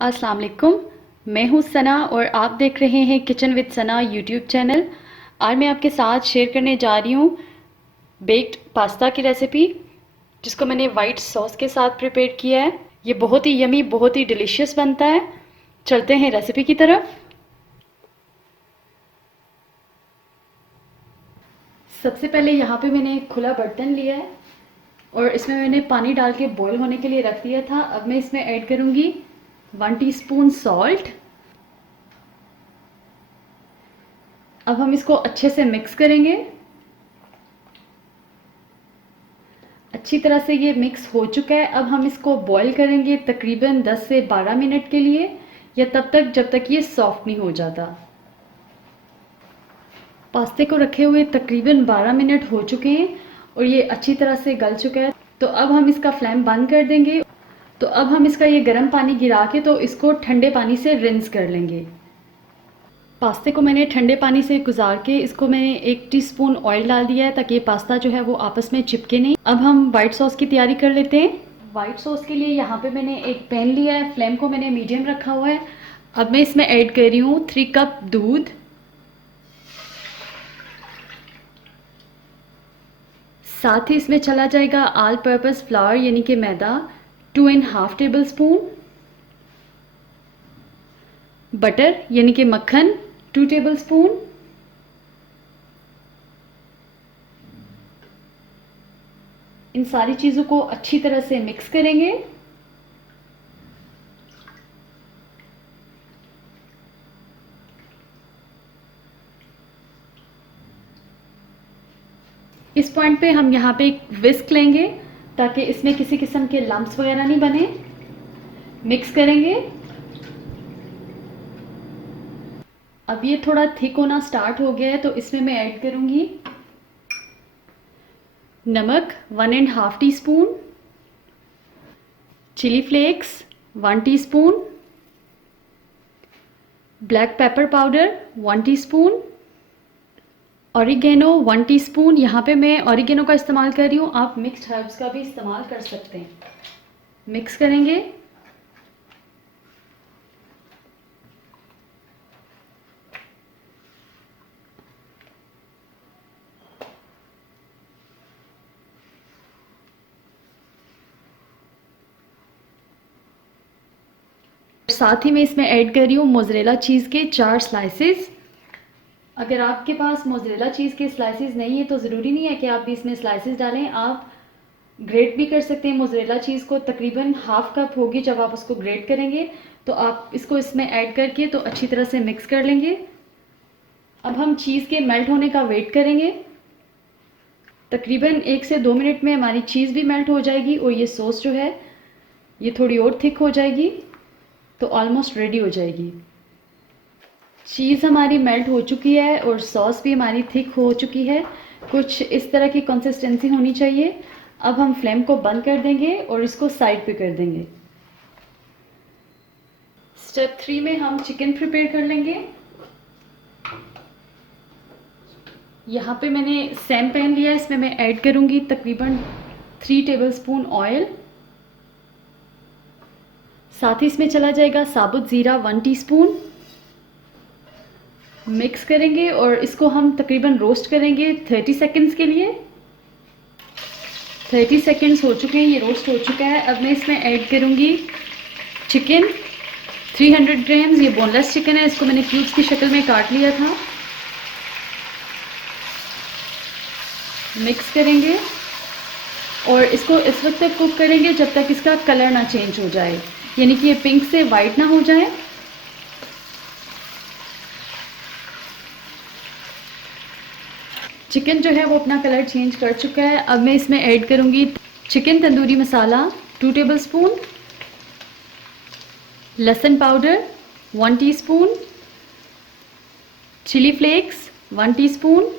अस्सलाम वालेकुम। मैं हूँ सना और आप देख रहे हैं kitchen with Sana YouTube channel. आज मैं आपके साथ शेयर करने जा रही हूँ बेक्ड पास्ता की रेसिपी, जिसको मैंने वाइट सॉस के साथ प्रिपेयर किया है। ये बहुत ही यमी, बहुत ही डिलीशियस बनता है। चलते हैं रेसिपी की तरफ। सबसे पहले यहाँ पे मैंने एक खुला बर्तन लिया है और इसमें मैंने पानी डाल के बॉईल होने के लिए रख दिया था। अब मैं इसमें ऐड करूँगी 1 टीस्पून सॉल्ट। अब हम इसको अच्छे से मिक्स करेंगे। अच्छी तरह से ये मिक्स हो चुका है। अब हम इसको बॉईल करेंगे तकरीबन 10 से 12 मिनट के लिए, या तब तक जब तक ये सॉफ्ट नहीं हो जाता। पास्ते को रखे हुए तकरीबन 12 मिनट हो चुके हैं और ये अच्छी तरह से गल चुका है। तो अब हम इसका फ्लेम बंद कर देंगे। तो अब हम इसका ये गर्म पानी गिरा के तो इसको ठंडे पानी से रिंस कर लेंगे। पास्ते को मैंने ठंडे पानी से गुजार के इसको मैंने 1 टीस्पून ऑयल डाल दिया है, ताकि ये पास्ता जो है वो आपस में चिपके नहीं। अब हम वाइट सॉस की तैयारी कर लेते हैं। वाइट सॉस के लिए यहाँ पे मैंने एक पैन लिया है, फ्लेम को मैंने मीडियम रखा हुआ है। अब मैं इसमें ऐड कर रही हूँ 3 कप दूध, साथ ही इसमें चला जाएगा ऑल पर्पस फ्लावर यानी कि मैदा 2.5 टेबल स्पून, बटर यानी कि मक्खन 2 टेबल स्पून, इन सारी चीज़ों को अच्छी तरह से मिक्स करेंगे। इस पॉइंट पे हम यहाँ पे एक विस्क लेंगे ताकि इसमें किसी किस्म के लम्प्स वगैरह नहीं बने। मिक्स करेंगे। अब ये थोड़ा थिक होना स्टार्ट हो गया है, तो इसमें मैं ऐड करूँगी नमक 1.5 teaspoon, chilli flakes 1 teaspoon, black pepper powder 1 teaspoon, oregano 1 teaspoon. यहाँ पे मैं ऑरिगेनो का इस्तेमाल कर रही हूँ, आप मिक्स्ड हर्ब्स का भी इस्तेमाल कर सकते हैं। मिक्स करेंगे। साथ ही मैं इसमें ऐड कर रही हूँ मोज़रेला चीज़ के 4 स्लाइसेस। अगर आपके पास मोज़रेला चीज़ के स्लाइसेस नहीं है तो ज़रूरी नहीं है कि आप भी इसमें स्लाइसेस डालें, आप ग्रेट भी कर सकते हैं। मोज़रेला चीज़ को तकरीबन हाफ कप होगी जब आप उसको ग्रेट करेंगे, तो आप इसको इसमें ऐड करके तो अच्छी तरह से मिक्स कर लेंगे। अब हम चीज़ के मेल्ट होने का वेट करेंगे। तकरीबन 1 से 2 मिनट में हमारी चीज़ भी मेल्ट हो जाएगी और ये सॉस जो है ये थोड़ी और थिक हो जाएगी, तो ऑलमोस्ट रेडी हो जाएगी। चीज़ हमारी मेल्ट हो चुकी है और सॉस भी हमारी थिक हो चुकी है। कुछ इस तरह की कंसिस्टेंसी होनी चाहिए। अब हम फ्लेम को बंद कर देंगे और इसको साइड पे कर देंगे। स्टेप 3 में हम चिकन प्रिपेयर कर लेंगे। यहाँ पे मैंने सेम पैन लिया है, इसमें मैं ऐड करूँगी तकरीबन 3 टेबलस्पून ऑयल। साथ ही इसमें चला जाएगा साबुत ज़ीरा 1 टीस्पून। मिक्स करेंगे और इसको हम तकरीबन रोस्ट करेंगे 30 सेकंड्स के लिए। 30 सेकंड्स हो चुके हैं, ये रोस्ट हो चुका है। अब मैं इसमें ऐड करूँगी चिकन 300 ग्राम्स। ये बोनलेस चिकन है, इसको मैंने क्यूब्स की शक्ल में काट लिया था। मिक्स करेंगे और इसको इस वक्त तक कुक करेंगे जब तक इसका कलर ना चेंज हो जाए, यानी कि ये पिंक से वाइट ना हो जाए। चिकन जो है वो अपना कलर चेंज कर चुका है। अब मैं इसमें ऐड करूँगी चिकन तंदूरी मसाला 2 टेबलस्पून, लहसुन powder 1 teaspoon, chilli flakes 1 teaspoon,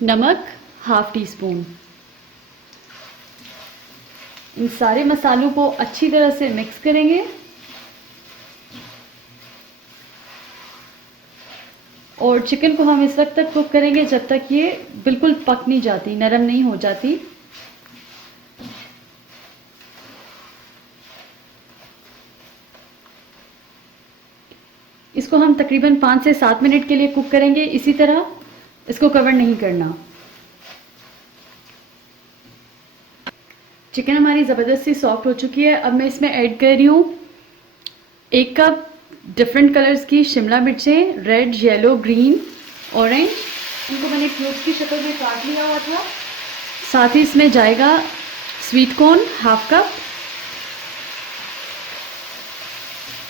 नमक हाफ टी स्पून। इन सारे मसालों को अच्छी तरह से मिक्स करेंगे और चिकन को हम इस वक्त तक कुक करेंगे जब तक ये बिल्कुल पक नहीं जाती, नरम नहीं हो जाती। इसको हम तकरीबन 5 से 7 मिनट के लिए कुक करेंगे। इसी तरह इसको कवर नहीं करना। चिकन हमारी ज़बरदस्ती सॉफ्ट हो चुकी है। अब मैं इसमें ऐड कर रही हूँ 1 कप डिफरेंट कलर्स की शिमला मिर्चें, रेड, येलो, ग्रीन, ऑरेंज। इनको मैंने क्यूब्स की शक्ल में काट लिया हुआ था। साथ ही इसमें जाएगा स्वीट कॉर्न हाफ कप।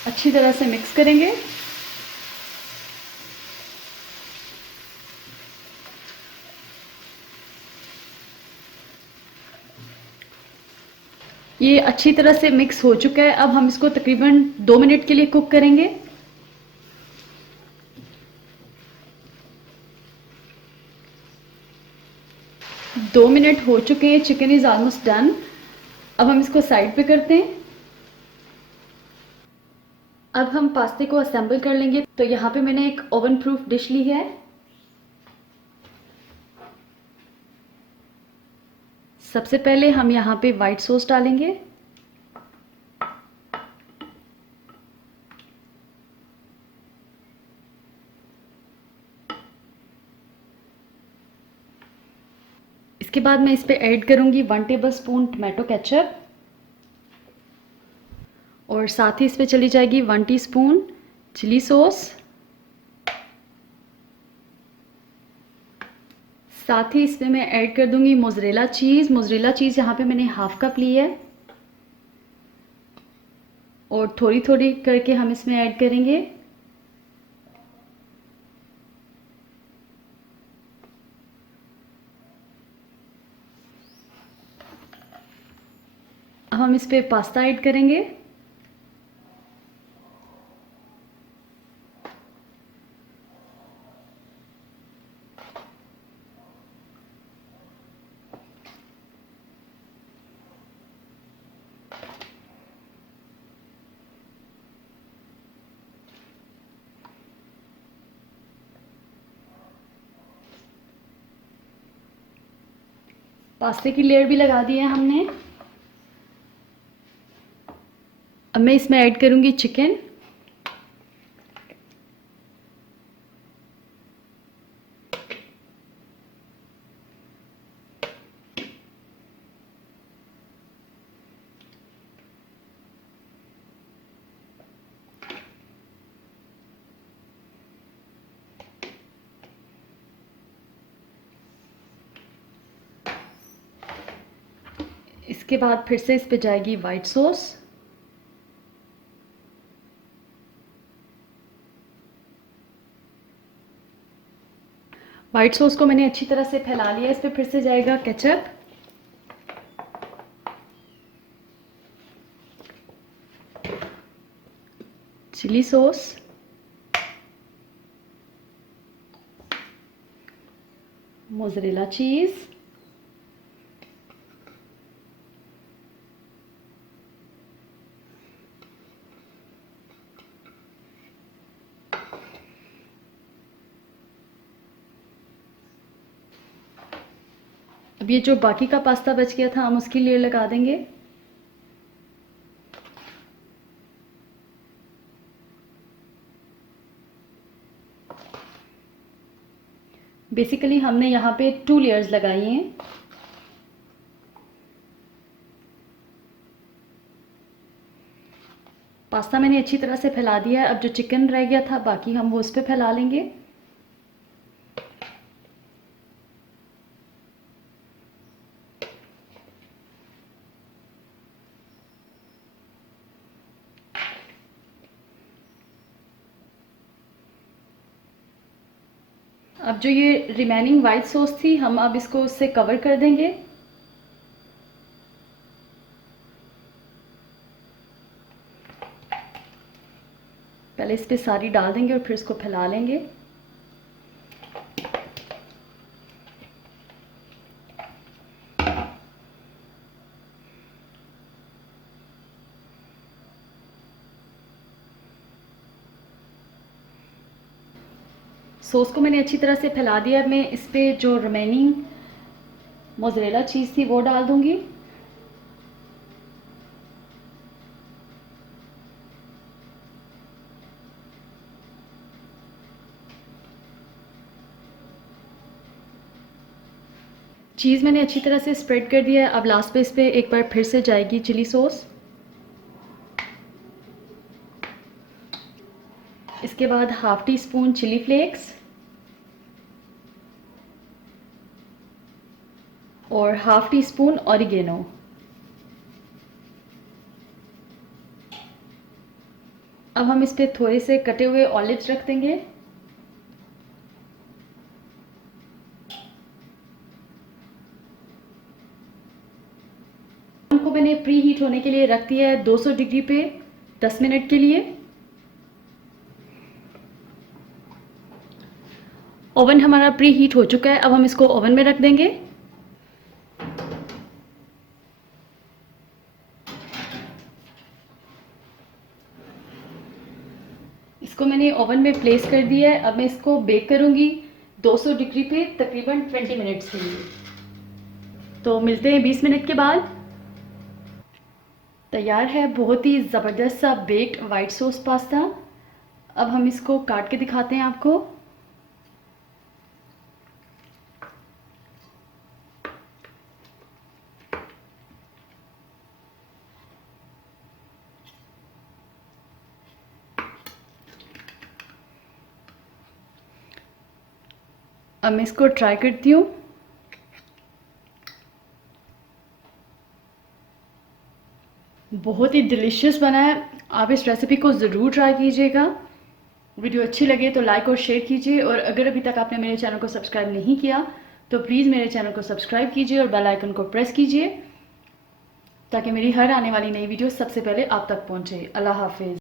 अच्छी तरह से मिक्स करेंगे। ये अच्छी तरह से मिक्स हो चुका है। अब हम इसको तकरीबन 2 मिनट के लिए कुक करेंगे। दो मिनट हो चुके हैं। Chicken is almost done. अब हम इसको साइड पे करते हैं। अब हम पास्ते को असेंबल कर लेंगे। तो यहाँ पे मैंने एक ओवन प्रूफ डिश ली है। सबसे पहले हम यहाँ पे वाइट सॉस डालेंगे। इसके बाद मैं इस पे ऐड करूँगी 1 टेबल स्पून टमाटो केचप और साथ ही इस पे चली जाएगी 1 टीस्पून चिली सॉस। साथ ही इसमें मैं ऐड कर दूंगी मोज़रेला चीज़। मोज़रेला चीज़ यहाँ पे मैंने हाफ कप ली है और थोड़ी थोड़ी करके हम इसमें ऐड करेंगे। अब हम इस पे पास्ता ऐड करेंगे। पास्ते की लेयर भी लगा दी है हमने। अब मैं इसमें ऐड करूंगी चिकन। इसके बाद फिर से इस पे जाएगी वाइट सॉस। वाइट सॉस को मैंने अच्छी तरह से फैला लिया। इस पे फिर से जाएगा ketchup, chilli sauce, mozzarella cheese, अब ये जो बाकी का पास्ता बच गया था हम उसकी लेयर लगा देंगे। बेसिकली हमने यहाँ पे 2 लेयर्स लगाई हैं। पास्ता मैंने अच्छी तरह से फैला दिया है। अब जो चिकन रह गया था बाकी हम वो उस पे फैला लेंगे। अब जो ये रिमेनिंग वाइट सॉस थी हम अब इसको उससे कवर कर देंगे। पहले इस पे सारी डाल देंगे और फिर इसको फैला लेंगे। सॉस को मैंने अच्छी तरह से फैला दिया। अब मैं इस पे जो रिमेनिंग मोज़रेला चीज़ थी वो डाल दूंगी। चीज़ मैंने अच्छी तरह से स्प्रेड कर दिया है। अब लास्ट पे इस पे एक बार फिर से जाएगी चिली सॉस। इसके बाद half teaspoon chilli flakes और हाफ़ टी स्पून ऑरिगेनो। अब हम इस पे थोड़े से कटे हुए ऑलिव्स रख देंगे। को मैंने प्री हीट होने के लिए रख दिया है 200 डिग्री पे 10 मिनट के लिए। ओवन हमारा प्री हीट हो चुका है। अब हम इसको ओवन में रख देंगे। इसको मैंने ओवन में प्लेस कर दिया है। अब मैं इसको बेक करूंगी 200 डिग्री पे तकरीबन 20 मिनट्स के लिए। तो मिलते हैं 20 मिनट के बाद। तैयार है बहुत ही ज़बरदस्त सा बेक्ड वाइट सॉस पास्ता। अब हम इसको काट के दिखाते हैं आपको। अब मैं इसको ट्राई करती हूँ। बहुत ही डिलीशियस बना है। आप इस रेसिपी को ज़रूर ट्राई कीजिएगा। वीडियो अच्छी लगे तो लाइक और शेयर कीजिए, और अगर अभी तक आपने मेरे चैनल को सब्सक्राइब नहीं किया तो प्लीज़ मेरे चैनल को सब्सक्राइब कीजिए और बेल आइकन को प्रेस कीजिए ताकि मेरी हर आने वाली नई वीडियो सबसे पहले आप तक पहुँचे। अल्लाह हाफिज़।